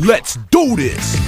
Let's do this.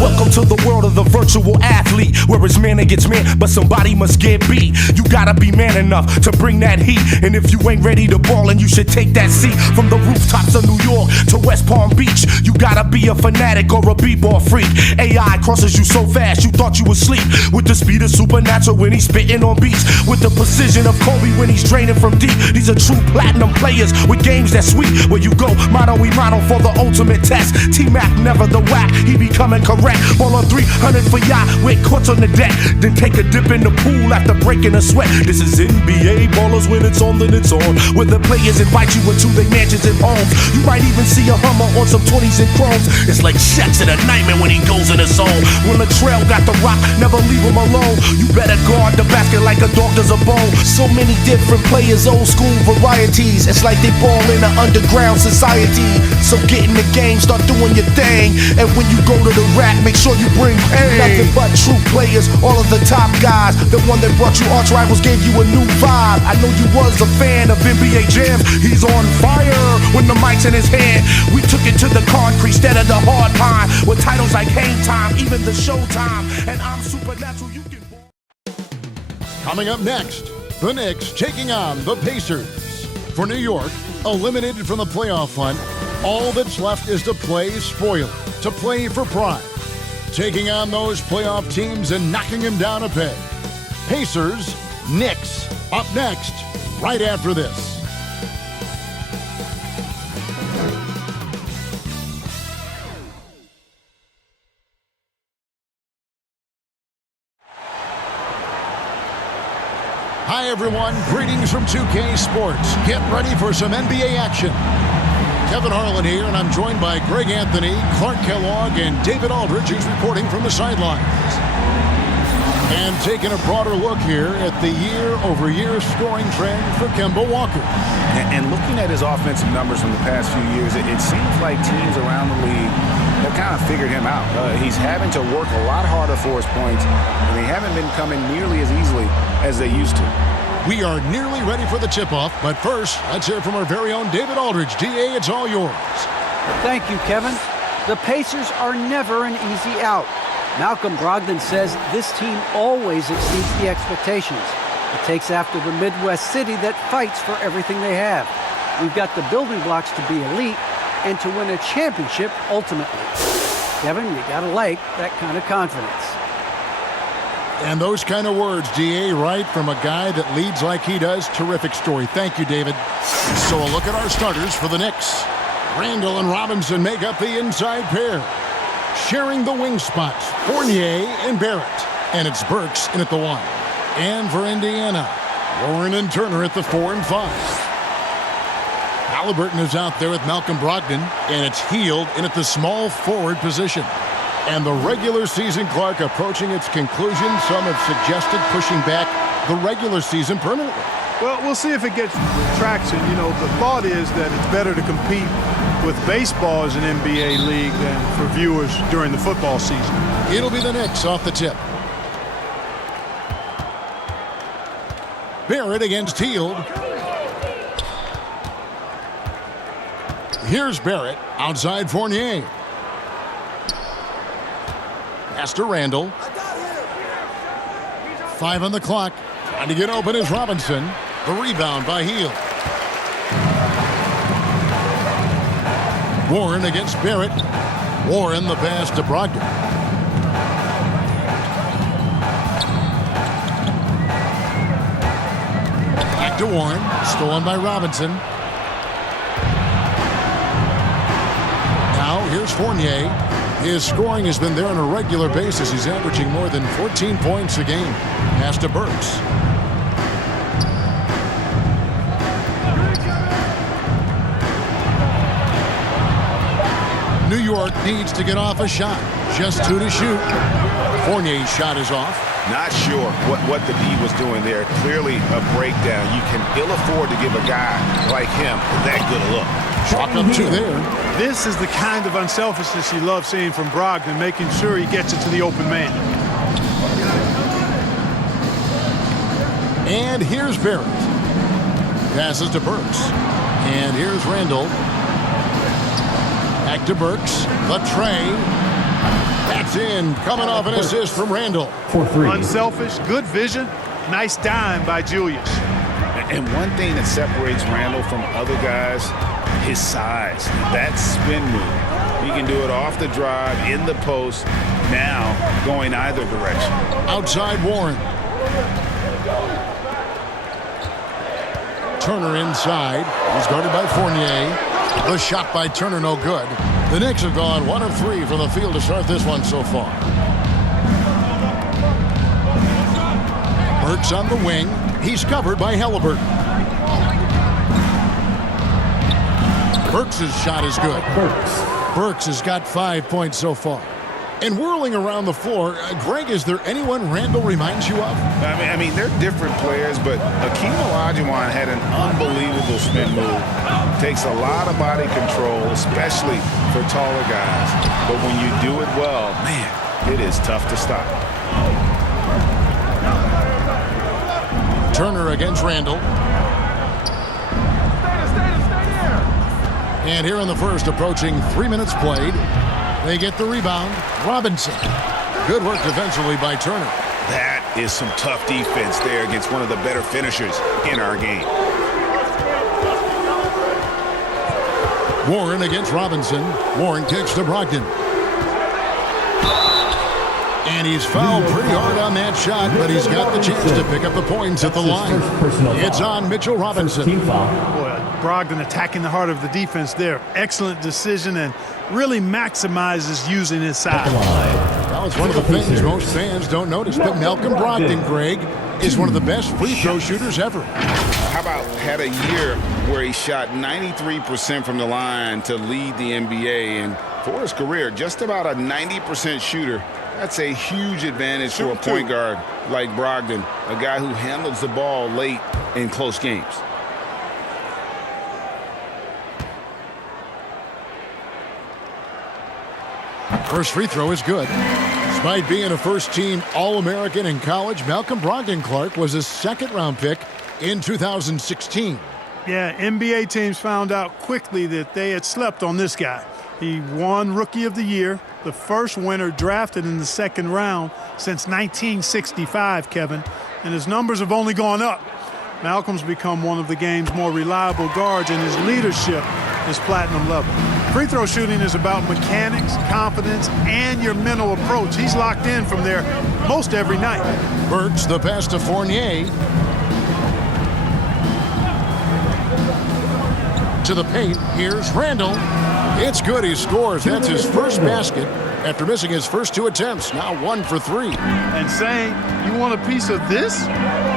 Welcome to the world of the virtual athlete, where it's man against man, but somebody must get beat. You gotta be man enough to bring that heat, and if you ain't ready to ball, and you should take that seat. From the rooftops of New York to West Palm Beach, you gotta be a fanatic or a b-ball freak. AI crosses you so fast, you thought you would sleep. With the speed of Supernatural when he's spitting on beats, with the precision of Kobe when he's draining from deep. These are true platinum players with games that sweet. Where you go, motto we motto for the ultimate test. T-Mac never the whack, he be coming correct. Ball on 300 for yacht with courts on the deck. Then take a dip in the pool after breaking a sweat. This is NBA ballers, when it's on then it's on. Where the players invite you into their mansions and homes. You might even see a Hummer on some 20s and chromes. It's like Shaq's in a nightmare when he goes in his zone. When Latrell got the rock, never leave him alone. You better guard the basket like a dog does a bone. So many different players, old school varieties. It's like they ball in an underground society. So get in the game, start doing your thing. And when you go to the rack, make sure you bring pain. Nothing but true players, all of the top guys. The one that brought you arch rivals gave you a new vibe. I know you was a fan of NBA jams. He's on fire when the mic's in his hand. We took it to the concrete instead of the hard pine. With titles like Hang Time, even the Showtime. And I'm Supernatural, you can... Coming up next, the Knicks taking on the Pacers. For New York, eliminated from the playoff hunt, all that's left is to play spoiler, to play for pride. Taking on those playoff teams and knocking them down a peg. Pacers, Knicks, up next, right after this. Hi everyone, greetings from 2K Sports. Get ready for some NBA action. Kevin Harlan here, and I'm joined by Greg Anthony, Clark Kellogg, and David Aldridge, who's reporting from the sidelines. And taking a broader look here at the year-over-year scoring trend for Kemba Walker. And looking at his offensive numbers from the past few years, it seems like teams around the league have kind of figured him out. He's having to work a lot harder for his points, and they haven't been coming nearly as easily as they used to. We are nearly ready for the tip-off, but first, let's hear from our very own David Aldridge. DA, it's all yours. Thank you, Kevin. The Pacers are never an easy out. Malcolm Brogdon says this team always exceeds the expectations. It takes after the Midwest city that fights for everything they have. We've got the building blocks to be elite and to win a championship ultimately. Kevin, you gotta like that kind of confidence. And those kind of words, DA, right from a guy that leads like he does. Terrific story. Thank you, David. So a look at our starters for the Knicks. Randall and Robinson make up the inside pair. Sharing the wing spots, Fournier and Barrett. And it's Burks in at the 1. And for Indiana, Warren and Turner at the 4 and 5. Halliburton is out there with Malcolm Brogdon, and it's Hield in at the small forward position. And the regular season, Clark, approaching its conclusion. Some have suggested pushing back the regular season permanently. Well, we'll see if it gets traction. You know, the thought is that it's better to compete with baseball as an NBA league than for viewers during the football season. It'll be the Knicks off the tip. Barrett against Hield. Here's Barrett outside Fournier. Pass to Randall. 5 on the clock. Trying to get open is Robinson. The rebound by Hield. Warren against Barrett. Warren the pass to Brogdon. Back to Warren. Stolen by Robinson. Now here's Fournier. His scoring has been there on a regular basis. He's averaging more than 14 points a game. Pass to Burks. New York needs to get off a shot. Just 2 to shoot. Fournier's shot is off. Not sure what the D was doing there. Clearly a breakdown. You can ill afford to give a guy like him that good a look. Chalk up 2 there. This is the kind of unselfishness you love seeing from Brogdon, making sure he gets it to the open man. And here's Barrett. Passes to Burks. And here's Randall. Back to Burks. The tray. That's in. Coming off an assist from Randall. 4-3. Unselfish, good vision. Nice dime by Julius. And one thing that separates Randall from other guys, his size. That spin move. He can do it off the drive, in the post, now going either direction. Outside Warren. Turner inside. He's guarded by Fournier. The shot by Turner, no good. The Knicks have gone 1 of 3 from the field to start this one so far. Burks on the wing. He's covered by Halliburton. Burks' shot is good. Burks has got 5 points so far. And whirling around the floor, Greg, is there anyone Randall reminds you of? I mean, they're different players, but Akeem Olajuwon had an unbelievable spin move. Takes a lot of body control, especially for taller guys. But when you do it well, man, it is tough to stop. Turner against Randall. And here in the first, approaching 3 minutes played. They get the rebound. Robinson. Good work defensively by Turner. That is some tough defense there against one of the better finishers in our game. Warren against Robinson. Warren kicks to Brogdon. And he's fouled pretty hard on that shot, but he's got the chance to pick up the points at the line. It's on Mitchell Robinson. Boy, Brogdon attacking the heart of the defense there. Excellent decision and really maximizes using his size. Well, it's one of the things most fans don't notice, but Malcolm Brogdon, Greg, is one of the best free throw shooters ever. How about had a year where he shot 93% from the line to lead the NBA, and for his career, just about a 90% shooter. That's a huge advantage for a point guard like Brogdon, a guy who handles the ball late in close games. First free throw is good. Despite being a first-team All-American in college, Malcolm Brogdon Clark was a second-round pick in 2016. Yeah, NBA teams found out quickly that they had slept on this guy. He won Rookie of the Year, the first winner drafted in the second round since 1965, Kevin, and his numbers have only gone up. Malcolm's become one of the game's more reliable guards, and his leadership is platinum level. Free throw shooting is about mechanics, confidence, and your mental approach. He's locked in from there most every night. Burks, the pass to Fournier. To the paint, here's Randall. It's good, he scores. That's his first basket after missing his first 2 attempts. Now 1 for 3. And saying, you want a piece of this?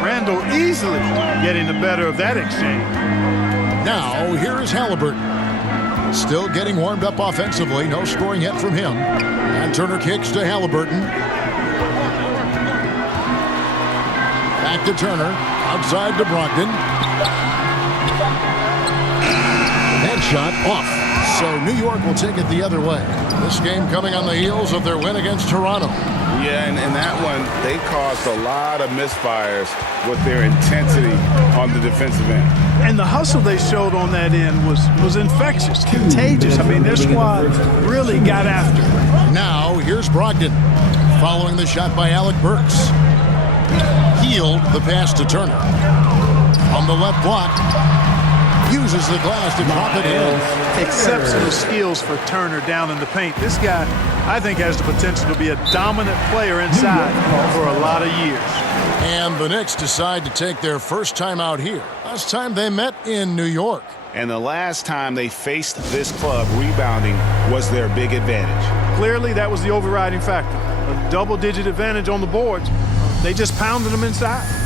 Randall easily getting the better of that exchange. Now, here is Halliburton. Still getting warmed up offensively. No scoring yet from him. And Turner kicks to Halliburton. Back to Turner. Outside to Brogdon. That shot off. So New York will take it the other way. This game coming on the heels of their win against Toronto. Yeah, and in that one, they caused a lot of misfires with their intensity on the defensive end. And the hustle they showed on that end was infectious, contagious. I mean, their squad really got after it. Now, here's Brogdon. Following the shot by Alec Burks. Healed the pass to Turner. On the left block. Uses the glass to drop it in. Exceptional skills for Turner down in the paint. This guy, I think, has the potential to be a dominant player inside for a lot of years. And the Knicks decide to take their first time out here. Last time they met in New York. And the last time they faced this club, rebounding was their big advantage. Clearly, that was the overriding factor. A double-digit advantage on the boards. They just pounded them inside.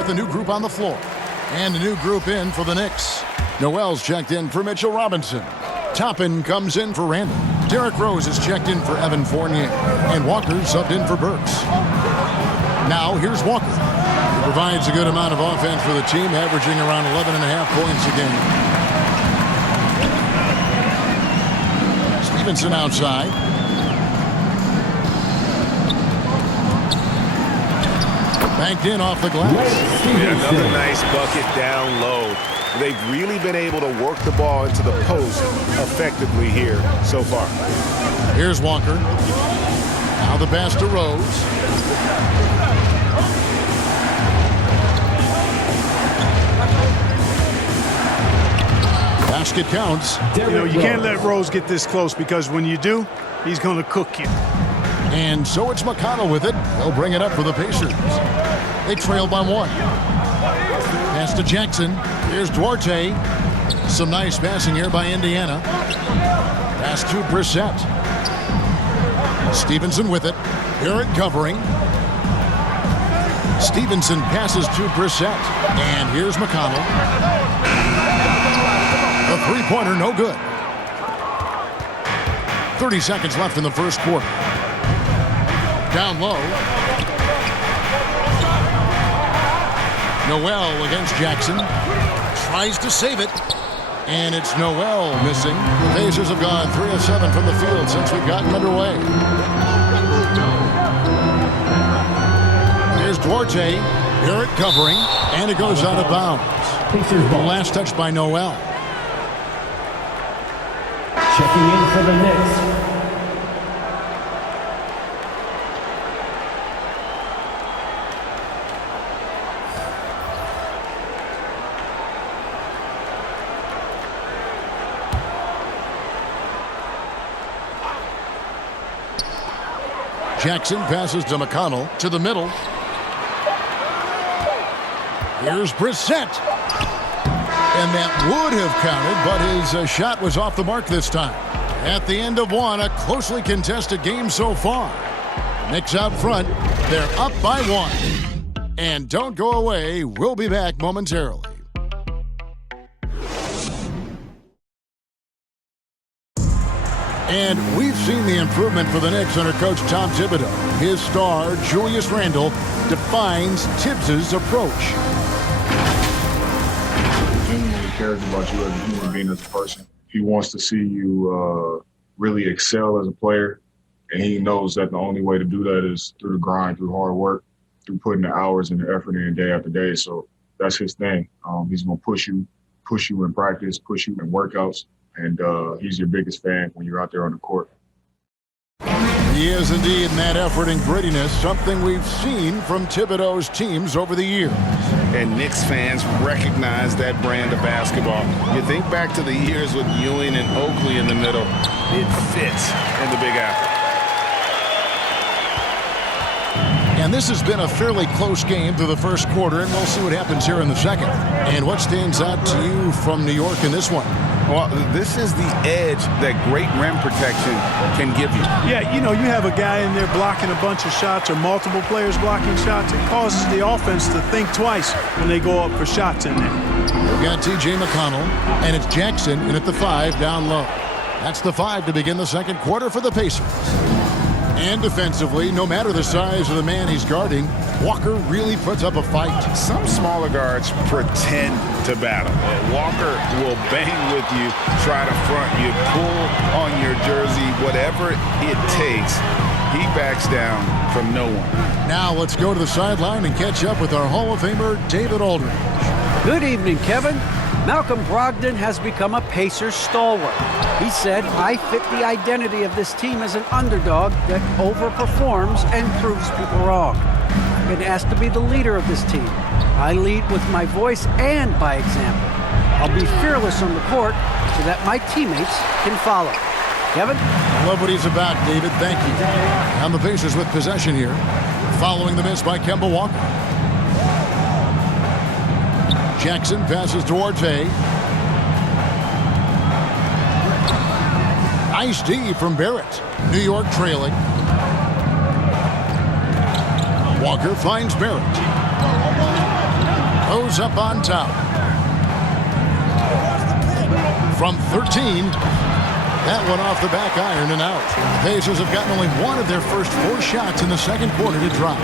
with a new group on the floor. And a new group in for the Knicks. Noel's checked in for Mitchell Robinson. Toppin comes in for Randall. Derrick Rose is checked in for Evan Fournier. And Walker subbed in for Burks. Now here's Walker. He provides a good amount of offense for the team, averaging around 11.5 points a game. Stevenson outside. Banked in off the glass. Yeah, another nice bucket down low. They've really been able to work the ball into the post effectively here so far. Here's Walker. Now the pass to Rose. Basket counts. You can't let Rose get this close because when you do, he's going to cook you. And so it's McConnell with it. They'll bring it up for the Pacers. They trail by 1. Pass to Jackson. Here's Duarte. Some nice passing here by Indiana. Pass to Brissett. Stevenson with it. Barrett covering. Stevenson passes to Brissett. And here's McConnell. The three-pointer, no good. 30 seconds left in the first quarter. Down low. Noel against Jackson. Tries to save it. And it's Noel missing. The Pacers have gone 3 of 7 from the field since we've gotten underway. Here's Duarte. Barrett covering. And it goes out of bounds. The last touch by Noel. Checking in for the Knicks. Jackson passes to McConnell to the middle. Here's Brissett. And that would have counted, but his shot was off the mark this time. At the end of 1, a closely contested game so far. Knicks out front. They're up by 1. And don't go away. We'll be back momentarily. And we've seen the improvement for the Knicks under Coach Tom Thibodeau. His star, Julius Randle, defines Tibbs' approach. Genuinely cares about you as a human being, as a person. He wants to see you really excel as a player, and he knows that the only way to do that is through the grind, through hard work, through putting the hours and the effort in day after day. So that's his thing. He's going to push you in practice, push you in workouts. And he's your biggest fan when you're out there on the court. He is indeed, in that effort and grittiness, something we've seen from Thibodeau's teams over the years. And Knicks fans recognize that brand of basketball. You think back to the years with Ewing and Oakley in the middle. It fits in the Big Apple. And this has been a fairly close game through the first quarter, and we'll see what happens here in the second. And what stands out to you from New York in this one? Well, this is the edge that great rim protection can give you. Yeah, you have a guy in there blocking a bunch of shots or multiple players blocking shots. It causes the offense to think twice when they go up for shots in there. We've got T.J. McConnell, and it's Jackson in at the 5 down low. That's the 5 to begin the second quarter for the Pacers. And defensively, no matter the size of the man he's guarding, Walker really puts up a fight. Some smaller guards pretend to battle. Walker will bang with you, try to front you, pull on your jersey, whatever it takes. He backs down from no one. Now let's go to the sideline and catch up with our Hall of Famer, David Aldridge. Good evening, Kevin. Malcolm Brogdon has become a Pacers stalwart. He said, "I fit the identity of this team as an underdog that overperforms and proves people wrong. I've been asked to be the leader of this team. I lead with my voice and by example. I'll be fearless on the court so that my teammates can follow." Kevin? I love what he's about, David. Thank you. And the Pacers with possession here, following the miss by Kemba Walker. Jackson passes to Duarte. Nice D from Barrett. New York trailing. Walker finds Barrett. Goes up on top. From 13, that one off the back iron and out. The Pacers have gotten only one of their first 4 shots in the second quarter to drop.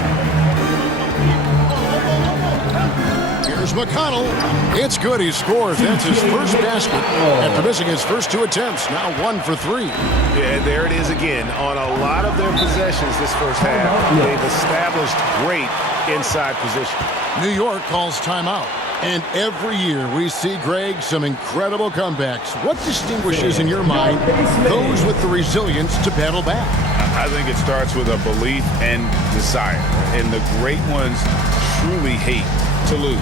Here's McConnell. It's good. He scores. That's his first basket after missing his first 2 attempts. Now 1 for 3. Yeah, there it is again. On a lot of their possessions this first half, they've established great inside position. New York calls timeout. And every year we see, Greg, some incredible comebacks. What distinguishes in your mind those with the resilience to battle back? I think it starts with a belief and desire. And the great ones truly hate to lose.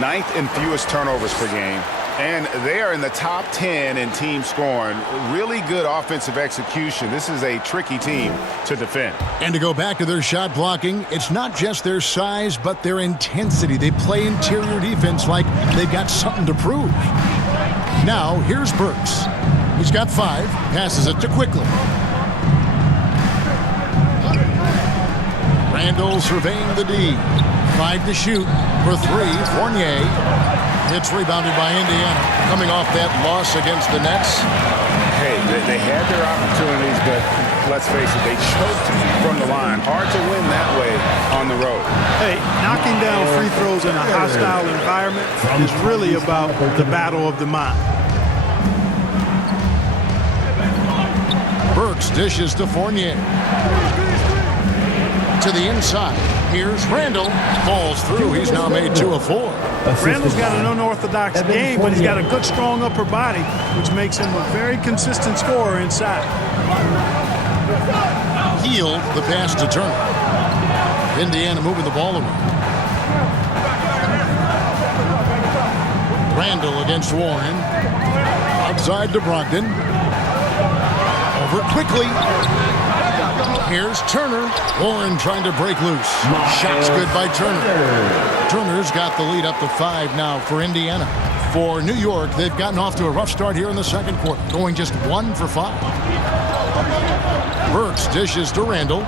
Ninth in fewest turnovers per game, and they are in the top 10 in team scoring. Really good offensive execution. This is a tricky team to defend. And to go back to their shot blocking, it's not just their size, but their intensity. They play interior defense like they've got something to prove. Now, here's Burks. He's got 5, passes it to Quickly. Randall surveying the D. 5 to shoot for 3. Fournier. It's rebounded by Indiana. Coming off that loss against the Nets. Hey, they had their opportunities, but let's face it, they choked from the line. Hard to win that way on the road. Hey, knocking down free throws in a hostile environment is really about the battle of the mind. Burks dishes to Fournier. To the inside. Here's Randall. Falls through. He's now made 2 of 4. Randall's got an unorthodox game, but he's got a good, strong upper body, which makes him a very consistent scorer inside. Healed the pass to Turner. Indiana moving the ball around. Randall against Warren. Outside to Brogdon. Over quickly. Here's Turner. Warren trying to break loose. Shot's good by Turner. Turner's got the lead up to 5 now for Indiana. For New York, they've gotten off to a rough start here in the second quarter, going just 1 for 5. Burks dishes to Randall.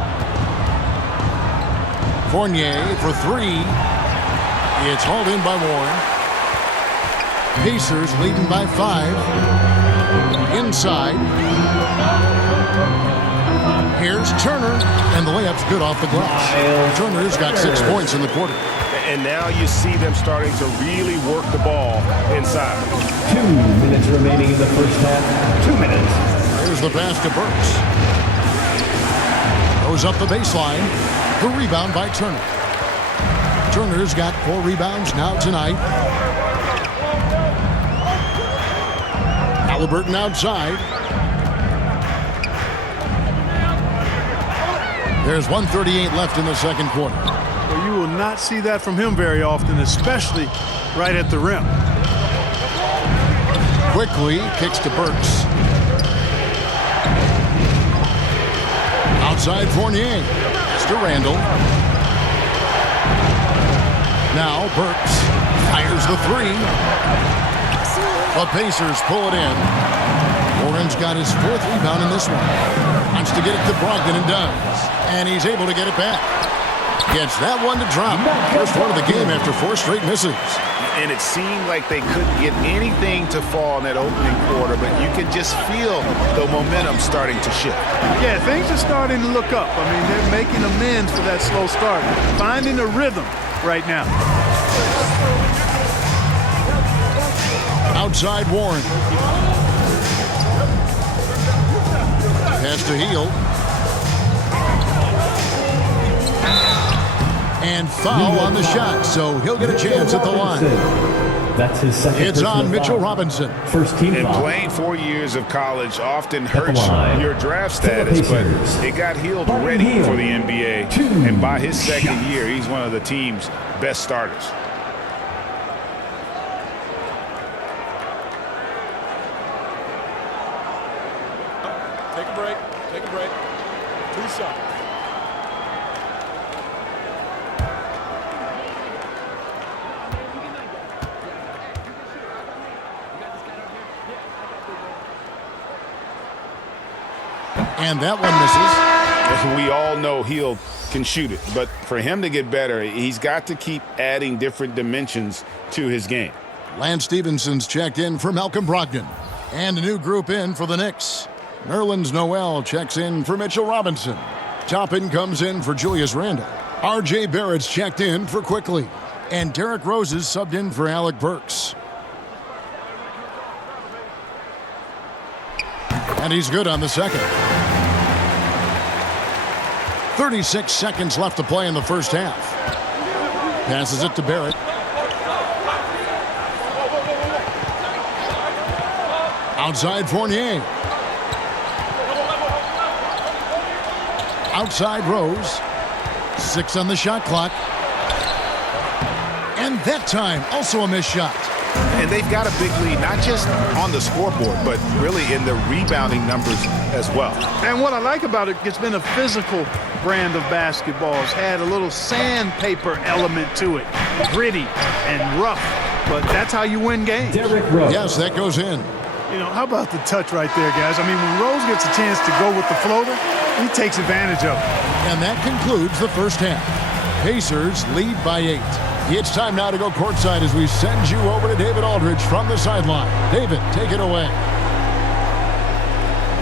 Fournier for 3. It's hauled in by Warren. Pacers leading by 5. Inside. Here's Turner, and the layup's good off the glass. Turner's got 6 points in the quarter. And now you see them starting to really work the ball inside. 2 minutes remaining in the first half. 2 minutes. Here's the pass to Burks. Goes up the baseline. The rebound by Turner. Turner's got 4 rebounds now tonight. Halliburton outside. There's 1:38 left in the second quarter. Well, you will not see that from him very often, especially right at the rim. Quickly kicks to Burks. Outside Fournier. It's to Randall. Now Burks fires the 3. The Pacers pull it in. Warren's got his 4th rebound in this one. Wants to get it to Brogdon and does. And he's able to get it back. Gets that one to drop. First one of the game after 4 straight misses. And it seemed like they couldn't get anything to fall in that opening quarter, but you could just feel the momentum starting to shift. Yeah, things are starting to look up. I mean, they're making amends for that slow start. Finding a rhythm right now. Outside Warren. Pass to Heel. And foul on the shot, so he'll get a chance at the line. That's his second. It's on Mitchell Robinson. First team And foul. playing 4 years of college often At the hurts line. your draft For the status, but Pacers. it got Hield Buddy ready Hield. for the NBA. Two And by his second shots. year, he's one of the team's best starters. Take a break. Take a break. 2 shots. And that one misses. We all know Hield can shoot it, but for him to get better, he's got to keep adding different dimensions to his game. Lance Stephenson's checked in for Malcolm Brogdon. And a new group in for the Knicks. Nerlens Noel checks in for Mitchell Robinson. Toppin comes in for Julius Randle. R.J. Barrett's checked in for Quickly. And Derrick Rose is subbed in for Alec Burks. And he's good on the second. 36 seconds left to play in the first half. Passes it to Barrett. Outside Fournier. Outside Rose. 6 on the shot clock. And that time, also a missed shot. And they've got a big lead, not just on the scoreboard, but really in the rebounding numbers as well. And what I like about it, it's been a physical brand of basketball. It's had a little sandpaper element to it. Gritty and rough. But that's how you win games. Derrick Rose. Yes, that goes in. You know, how about the touch right there, guys? I mean, when Rose gets a chance to go with the floater, he takes advantage of it. And that concludes the first half. Pacers lead by 8. It's time now to go courtside as we send you over to David Aldridge from the sideline. David, take it away.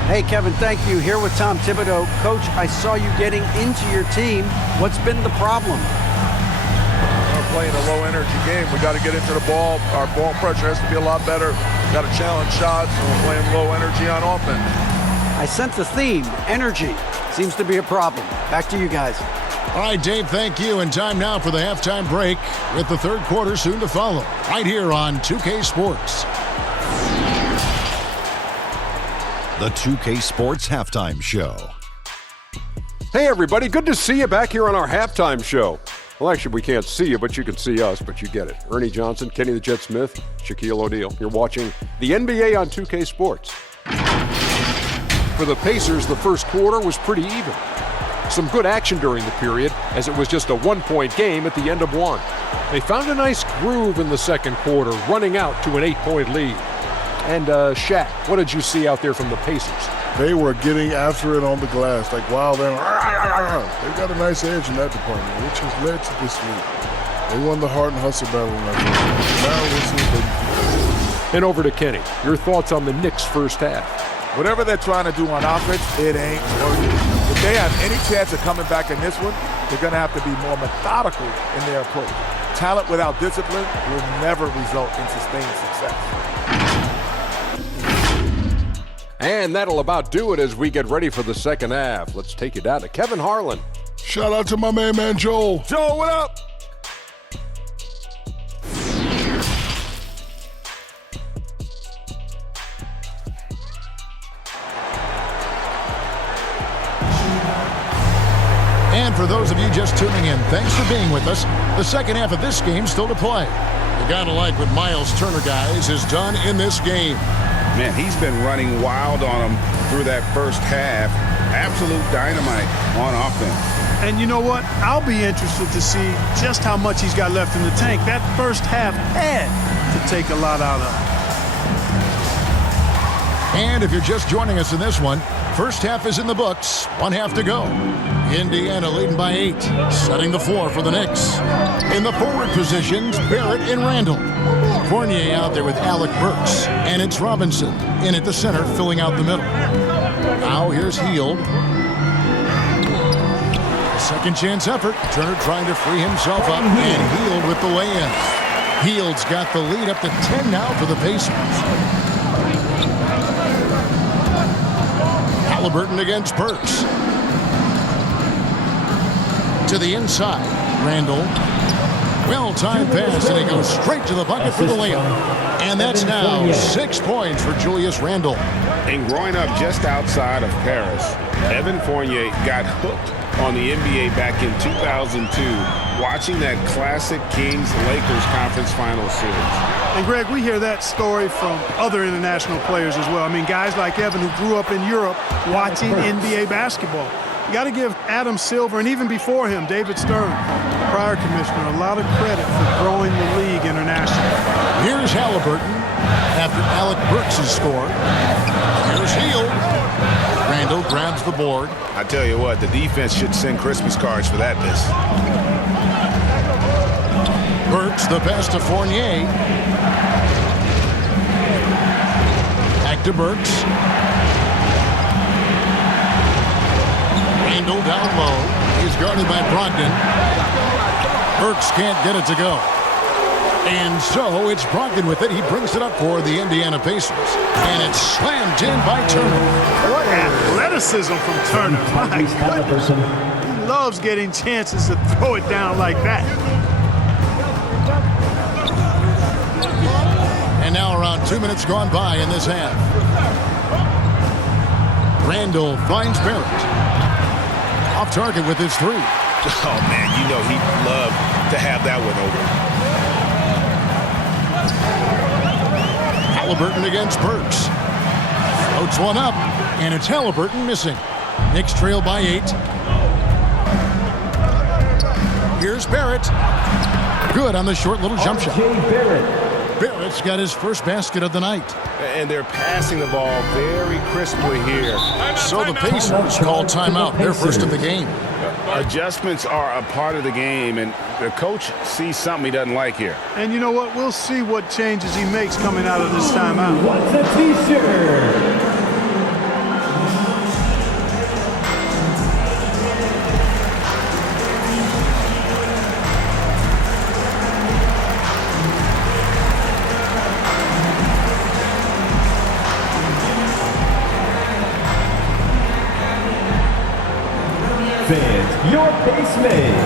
Hey, Kevin, thank you. Here with Tom Thibodeau. Coach, I saw you getting into your team. What's been the problem? We're playing a low-energy game. We got to get into the ball. Our ball pressure has to be a lot better. Got to challenge shots, and we're playing low energy on offense. I sense a theme. Energy seems to be a problem. Back to you guys. All right, Dave, thank you. And time now for the halftime break with the third quarter soon to follow. Right here on 2K Sports. The 2K Sports Halftime Show. Hey, everybody. Good to see you back here on our halftime show. Well, actually, we can't see you, but you can see us, but you get it. Ernie Johnson, Kenny the Jet Smith, Shaquille O'Neal. You're watching the NBA on 2K Sports. For the Pacers, the first quarter was pretty even. Some good action during the period, as it was just a one-point game at the end of one. They found a nice groove in the second quarter, running out to an 8-point lead. And Shaq, what did you see out there from the Pacers? They were getting after it on the glass, like wild and they've got a nice edge in that department, which has led to this league. They won the heart and hustle battle in that first. Now we'll see what they do. And over to Kenny. Your thoughts on the Knicks' first half? Whatever they're trying to do on offense, it ain't working. If they have any chance of coming back in this one, they're going to have to be more methodical in their approach. Talent without discipline will never result in sustained success. And that'll about do it as we get ready for the second half. Let's take you down to Kevin Harlan. Shout out to my man Joel. Joe, what up? And for those of you just tuning in, thanks for being with us. The second half of this game still to play. You gotta like what Miles Turner, guys, has done in this game. Man, he's been running wild on him through that first half. Absolute dynamite on offense. And you know what? I'll be interested to see just how much he's got left in the tank. That first half had to take a lot out of him. And if you're just joining us in this one, first half is in the books. 1 half to go. Indiana leading by 8, setting the floor for the Knicks. In the forward positions, Barrett and Randall. Fournier out there with Alec Burks. And it's Robinson in at the center, filling out the middle. Now here's Hield. A second chance effort. Turner trying to free himself up. And Hield with the lay-in. Hield's got the lead up to 10 now for the Pacers. Halliburton against Burks. To the inside. Randall. Well-timed pass, and he goes straight to the bucket for the layup. And that's now 6 points for Julius Randle. And growing up just outside of Paris, Evan Fournier got hooked on the NBA back in 2002, watching that classic Kings-Lakers conference finals series. And Greg, we hear that story from other international players as well. I mean, guys like Evan who grew up in Europe watching NBA basketball. You got to give Adam Silver, and even before him, David Stern, prior commissioner, a lot of credit for growing the league internationally. Here's Halliburton after Alec Burks' score. Here's Hield. Randall grabs the board. I tell you what, the defense should send Christmas cards for that miss. Burks the pass to Fournier. Back to Burks. Randall down low. He's guarded by Brogdon. Burks can't get it to go. And so it's Brogdon with it. He brings it up for the Indiana Pacers. And it's slammed in by Turner. What athleticism from Turner. My goodness. He loves getting chances to throw it down like that. And now around 2 minutes gone by in this half. Randall finds Barrett. Off target with his three. Oh, man, you know he'd love to have that one over. Halliburton against Burks. Floats one up, and it's Halliburton missing. Knicks trail by 8. Here's Barrett. Good on the short little jump shot. Barrett's got his first basket of the night. And they're passing the ball very crisply here. So the Pacers call timeout. They're first of the game. Adjustments are a part of the game, and the coach sees something he doesn't like here. And you know what? We'll see what changes he makes coming out of this timeout. What's a t-shirt? Fans, your basement.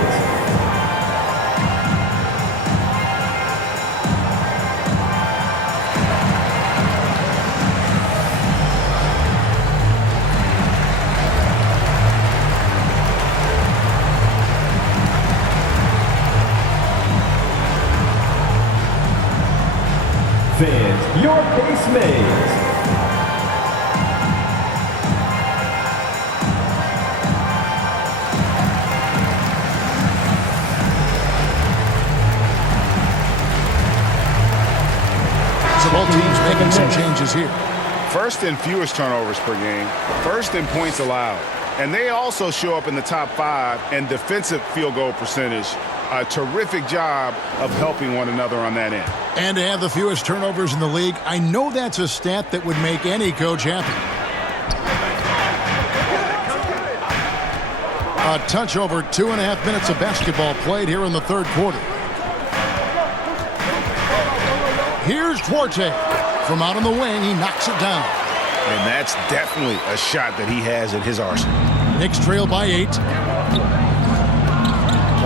Fans, your basement. Both teams making some changes here. First in fewest turnovers per game, first in points allowed. And they also show up in the top 5 in defensive field goal percentage. A terrific job of helping one another on that end. And to have the fewest turnovers in the league, I know that's a stat that would make any coach happy. A touch over 2.5 minutes of basketball played here in the third quarter. Here's Duarte. From out on the wing, he knocks it down. And that's definitely a shot that he has in his arsenal. Knicks trail by 8.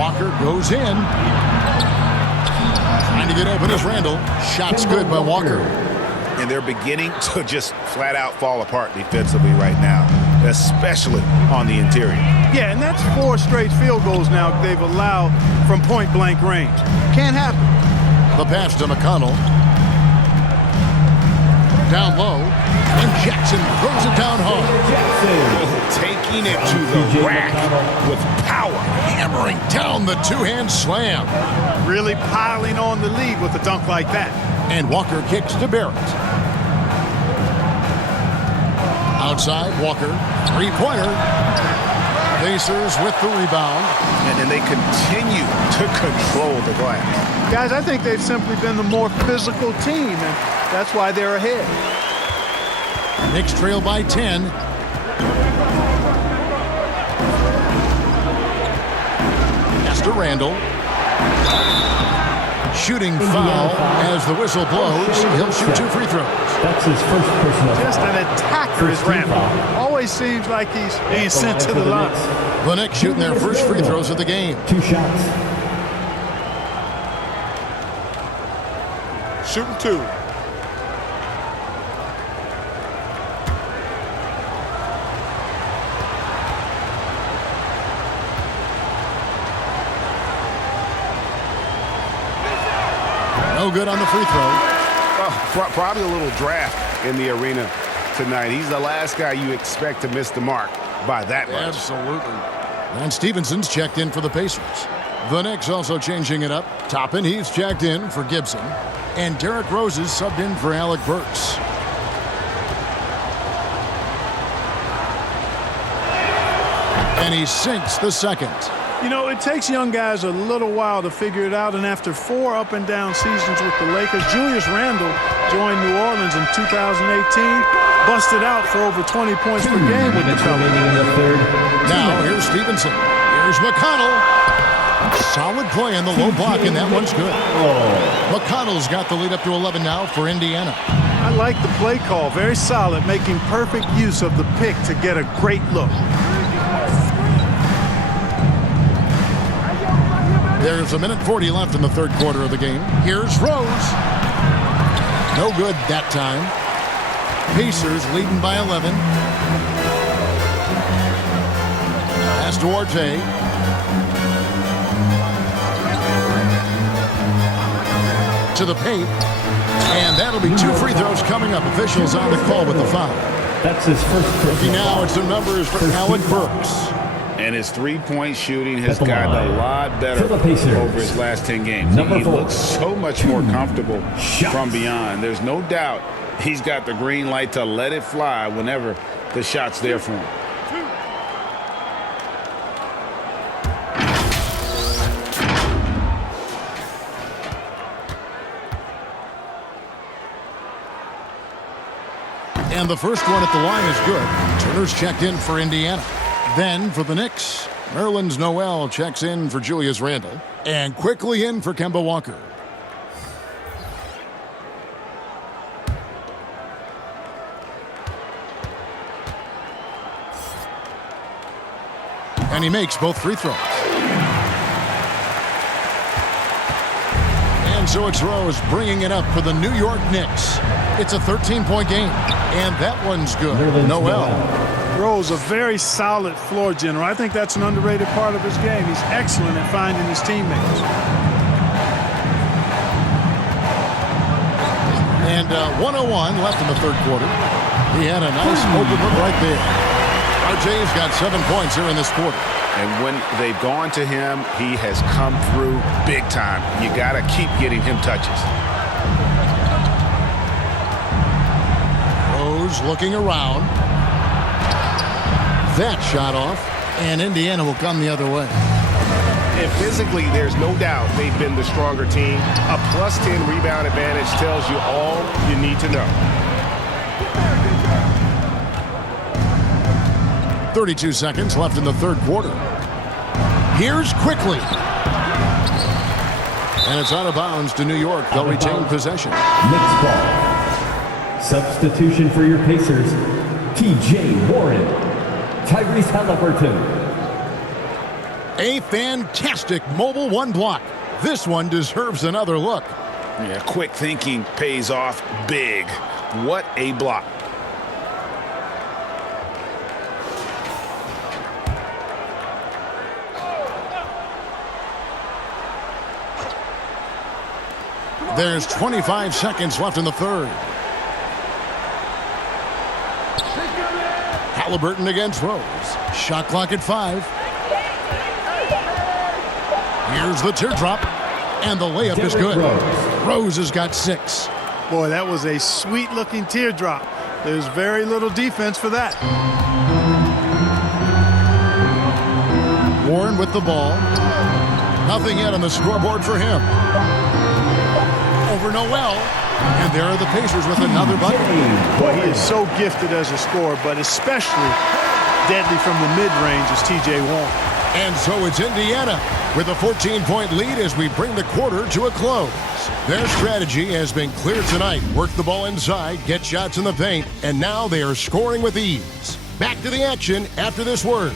Walker goes in. Trying to get open is Randall. Shot's good by Walker. And they're beginning to just flat out fall apart defensively right now, especially on the interior. Yeah, and that's 4 straight field goals now they've allowed from point-blank range. Can't happen. The pass to McConnell. Down low, and Jackson throws it down hard. Taking it to the rack with power. Hammering down the two-hand slam. Really piling on the lead with a dunk like that. And Walker kicks to Barrett. Outside, Walker, three-pointer. Pacers with the rebound. And then they continue to control the glass. Guys, I think they've simply been the more physical team, and that's why they're ahead. Knicks trail by 10. Pass to Randall. Shooting foul as the whistle blows. He'll shoot 2 free throws. That's his first personal Just foul. an attacker is Randall. Always seems like he's being sent to the line. The Knicks shooting their first free throws of the game. 2 shots. Shooting 2. No good on the free throw. Probably a little draft in the arena tonight. He's the last guy you expect to miss the mark by that much. Absolutely. And Stevenson's checked in for the Pacers. The Knicks also changing it up. Toppin, he's checked in for Gibson. And Derrick Rose is subbed in for Alec Burks. And he sinks the second. You know, it takes young guys a little while to figure it out, and after 4 up-and-down seasons with the Lakers, Julius Randle joined New Orleans in 2018, busted out for over 20 points per game with the Pelicans. Now, here's Stevenson. Here's McConnell. Solid play on the low block, and that one's good. McConnell's got the lead up to 11 now for Indiana. I like the play call. Very solid, making perfect use of the pick to get a great look. There's 1:40 left in the third quarter of the game. Here's Rose. No good that time. Pacers leading by 11. Pass to Duarte. To the paint. And that'll be 2 free throws coming up. Officials on the call with the foul. That's his first personal Now foul. it's the numbers for Alec Burks. And his three-point shooting has gotten a lot better For the Pacers. over his last 10 games. Number He 4. looks so much more comfortable Shots. from beyond. There's no doubt he's got the green light to let it fly whenever the shot's there for him. And the first one at the line is good. Turner's checked in for Indiana. Then for the Knicks, Nerlens Noel checks in for Julius Randle. And quickly in for Kemba Walker. And he makes both free throws. And so it's Rose bringing it up for the New York Knicks. It's a 13-point game. And that one's good. Noel. Rose, a very solid floor general. I think that's an underrated part of his game. He's excellent at finding his teammates. And 1:01 left in the third quarter. He had a nice open look right there. RJ's got 7 points here in this quarter. And when they've gone to him, he has come through big time. You got to keep getting him touches. Rose looking around. That shot off, and Indiana will come the other way. And physically, there's no doubt they've been the stronger team. A plus 10 rebound advantage tells you all you need to know. 32 seconds left in the third quarter. Here's quickly. And it's out of bounds to New York. They'll retain possession. Knicks ball. Substitution for your Pacers, T.J. Warren. Tyrese Halliburton. A fantastic mobile one block. This one deserves another look. Yeah, quick thinking pays off big. What a block. There's 25 seconds left in the third. Halliburton against Rose. Shot clock at 5. Here's the teardrop. And the layup is good. Rose has got 6. Boy, that was a sweet-looking teardrop. There's very little defense for that. Warren with the ball. Nothing yet on the scoreboard for him. Over Noel. And there are the Pacers with another bucket. Boy, he is so gifted as a scorer, but especially deadly from the mid-range is T.J. Warren. And so it's Indiana with a 14-point lead as we bring the quarter to a close. Their strategy has been clear tonight. Work the ball inside, get shots in the paint, and now they are scoring with ease. Back to the action after this word.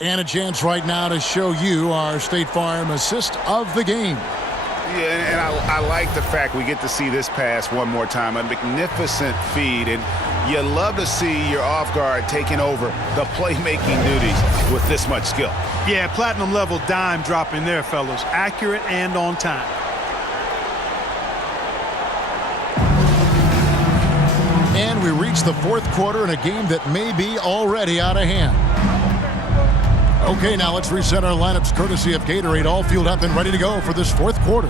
And a chance right now to show you our State Farm assist of the game. Yeah, and I like the fact we get to see this pass one more time. A magnificent feed, and you love to see your off guard taking over the playmaking duties with this much skill. Yeah, platinum level dime dropping there, fellas. Accurate and on time. And we reach the fourth quarter in a game that may be already out of hand. Okay, now let's reset our lineups courtesy of Gatorade. All fueled up and ready to go for this fourth quarter.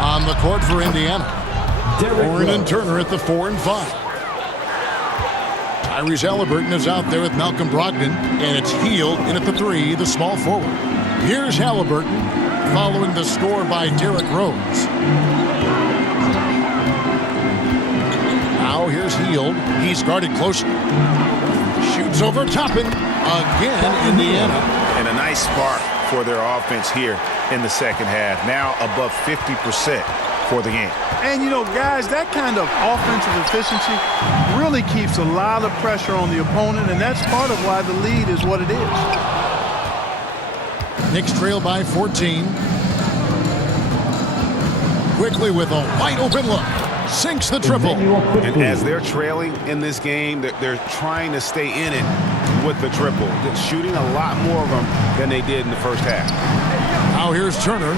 On the court for Indiana, Warren and Turner at the 4 and 5. Tyrese Halliburton is out there with Malcolm Brogdon, and it's Hield in at the 3, the small forward. Here's Halliburton following the score by Derrick Rose. Now here's Hield. He's guarded closely. Shoots over Toppin. Again, Indiana. And a nice spark for their offense here in the second half. Now above 50% for the game. And, you know, guys, that kind of offensive efficiency really keeps a lot of pressure on the opponent, and that's part of why the lead is what it is. Knicks trail by 14. Quickly with a wide open look. Sinks the triple. And as they're trailing in this game, they're trying to stay in it with the triple. They're shooting a lot more of them than they did in the first half. Now here's Turner.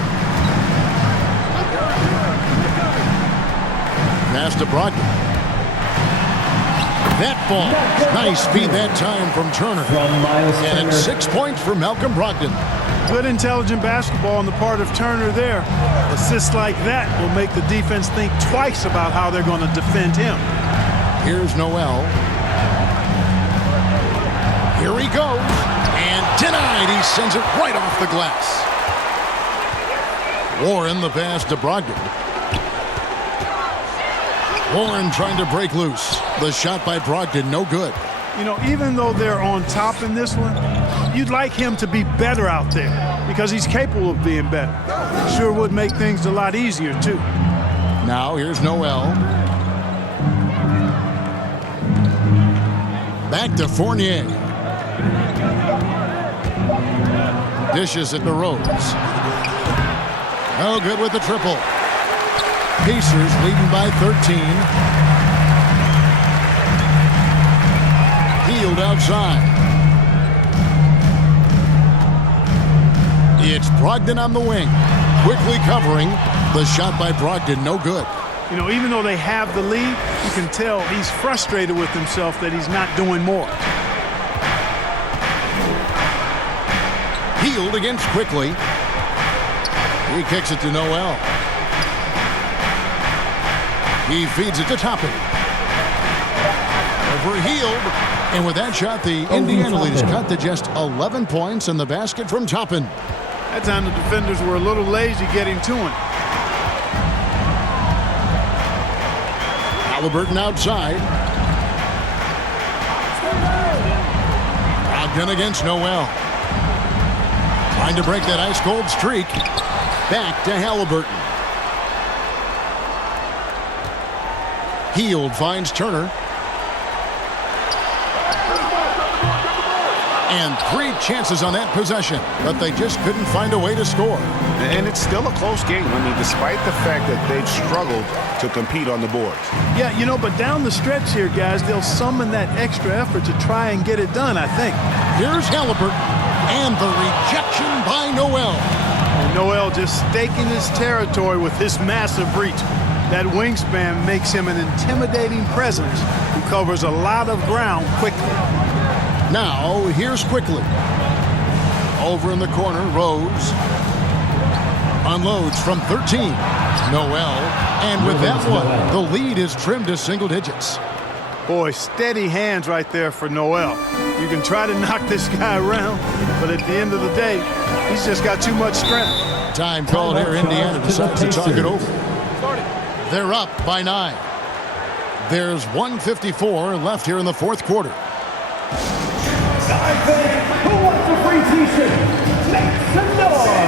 Pass to Brogdon. That ball. Nice feed that time from Turner. And it's 6 points for Malcolm Brogdon. Good intelligent basketball on the part of Turner there. Assists like that will make the defense think twice about how they're going to defend him. Here's Noel. Here he goes. And denied. He sends it right off the glass. Warren the pass to Brogdon. Warren trying to break loose. The shot by Brogdon, no good. You know, even though they're on top in this one, you'd like him to be better out there because he's capable of being better. Sure would make things a lot easier, too. Now here's Noel. Back to Fournier. Dishes at the Rose. No good with the triple. Pacers leading by 13. Hield outside. It's Brogdon on the wing. Quickly covering. The shot by Brogdon, no good. You know, even though they have the lead, you can tell he's frustrated with himself that he's not doing more. Hield against Quickly. He kicks it to Noel. He feeds it to Toppin. Over Hield. And with that shot, the Indiana lead is cut to just 11 points in the basket from Toppin. That time the defenders were a little lazy getting to him. Halliburton outside. Brogdon against Noel. Trying to break that ice-cold streak. Back to Halliburton. Hield finds Turner. And 3 chances on that possession, but they just couldn't find a way to score. And it's still a close game. I mean, despite the fact that they've struggled to compete on the boards. Yeah, you know, but down the stretch here, guys, they'll summon that extra effort to try and get it done, I think. Here's Halliburton, and the rejection by Noel. And Noel just staking his territory with his massive reach. That wingspan makes him an intimidating presence who covers a lot of ground quickly. Now, here's Quickly. Over in the corner, Rose. unloads from 13. Noel, and with that one, the lead is trimmed to single digits. Boy, steady hands right there for Noel. You can try to knock this guy around, but at the end of the day, he's just got too much strength. Time called here. Indiana decides to talk it over. They're up by 9. There's 1:54 left here in the fourth quarter. Who wants a free t-shirt? Make some noise!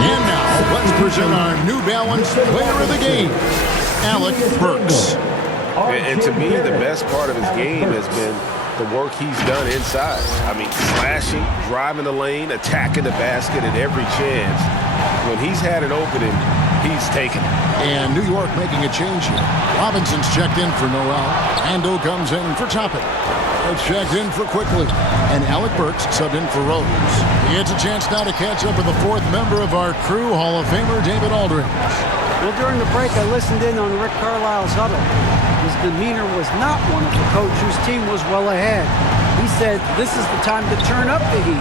And now, let's present our New Balance player of the game, Alec Burks. And to me, the best part of his game has been the work he's done inside. I mean, slashing, driving the lane, attacking the basket at every chance. When he's had an opening, he's taken it. And New York making a change here. Robinson's checked in for Noel. Ando comes in for Toppin. It's checked in for Quickly. And Alec Burks subbed in for Rose. He gets a chance now to catch up with the fourth member of our crew, Hall of Famer David Aldridge. Well, during the break, I listened in on Rick Carlisle's huddle. His demeanor was not one of the coach whose team was well ahead. He said this is the time to turn up the heat,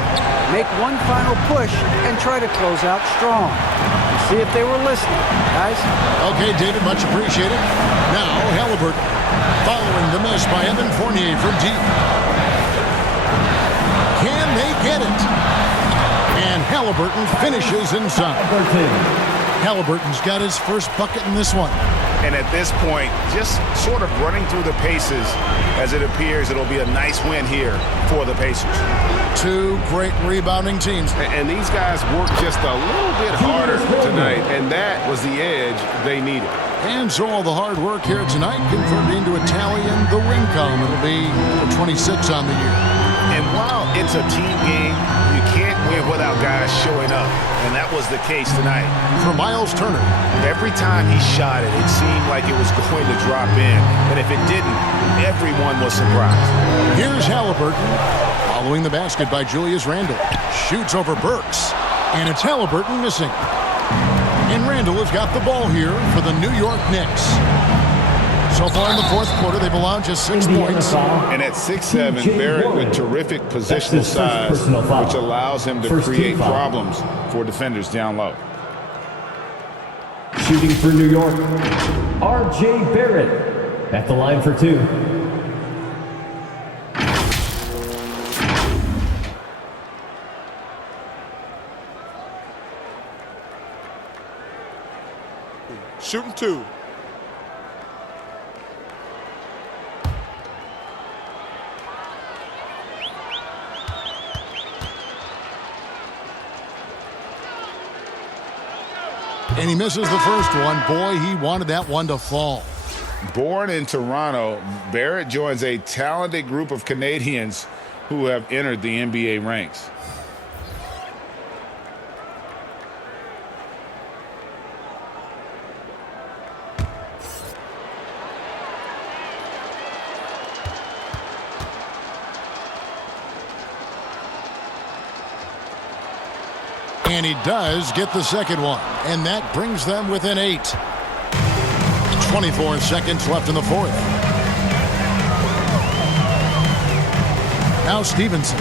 make one final push, and try to close out strong. See if they were listening, guys. Okay, David, much appreciated. Now, Halliburton, following the miss by Evan Fournier from deep. Can they get it? And Halliburton finishes inside. Halliburton's got his first bucket in this one. And at this point, just sort of running through the paces, as it appears it'll be a nice win here for the Pacers. Two great rebounding teams. And these guys worked just a little bit harder tonight, and that was the edge they needed. And so all the hard work here tonight converted into a tally in the win column. It'll be 26 on the year. And while it's a team game, you can't win without guys showing up. And that was the case tonight. For Miles Turner. Every time he shot it, it seemed like it was going to drop in. And if it didn't, everyone was surprised. Here's Halliburton. Following the basket by Julius Randle. Shoots over Burks. And it's Halliburton missing. And Randle has got the ball here for the New York Knicks. So far in the fourth quarter, they've allowed just 6 points. And at 6'7", Barrett with terrific positional size, which allows him to create problems for defenders down low. Shooting for New York, R.J. Barrett at the line for 2. Shooting 2. And he misses the first one. Boy, he wanted that one to fall. Born in Toronto, Barrett joins a talented group of Canadians who have entered the NBA ranks. And he does get the second one. And that brings them within 8. 24 seconds left in the fourth. Now Stevenson.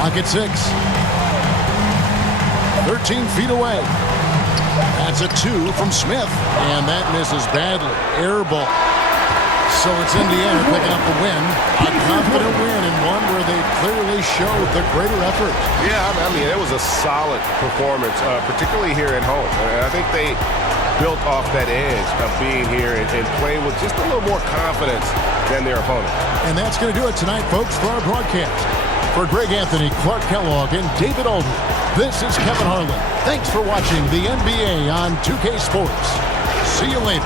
Clock at 6. 13 feet away. That's a 2 from Smith. And that misses badly. Air ball. So it's Indiana picking up the win. A confident win and one where they clearly showed the greater effort. Yeah, I mean, it was a solid performance, particularly here at home. And I think they built off that edge of being here and playing with just a little more confidence than their opponent. And that's going to do it tonight, folks, for our broadcast. For Greg Anthony, Clark Kellogg, and David Aldridge, this is Kevin Harlan. Thanks for watching the NBA on 2K Sports. See you later.